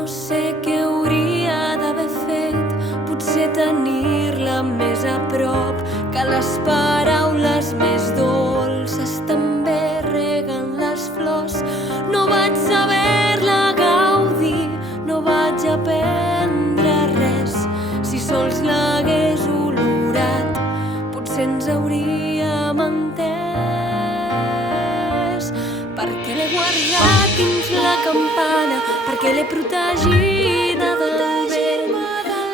No sé què hauria d'haver fet, potser tenir-la més a prop, que les paraules més dolces també reguen les flors. No vaig saber-la gaudir, no vaig aprendre res. Si sols l'hagués olorat, potser ens hauríem entès. Perquè l'he guardat dins la campana, perquè l'he protegida del vent,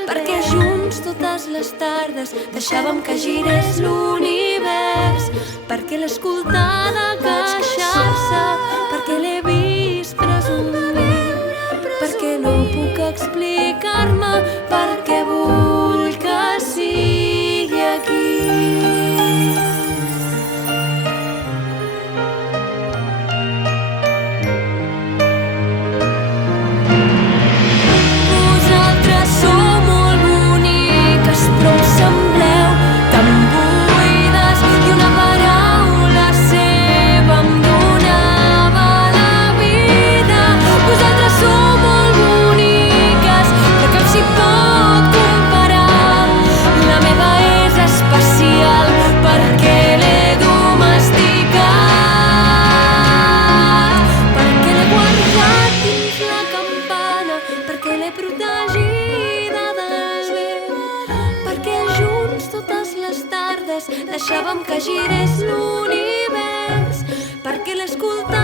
perquè junts totes les tardes deixàvem que girés l'univers, perquè l'he escoltada queixar-se, perquè l'he vist presumir, perquè no puc explicar-me per què vull que sigui aquí. Deixàvem que girés l'univers, perquè l'he escoltat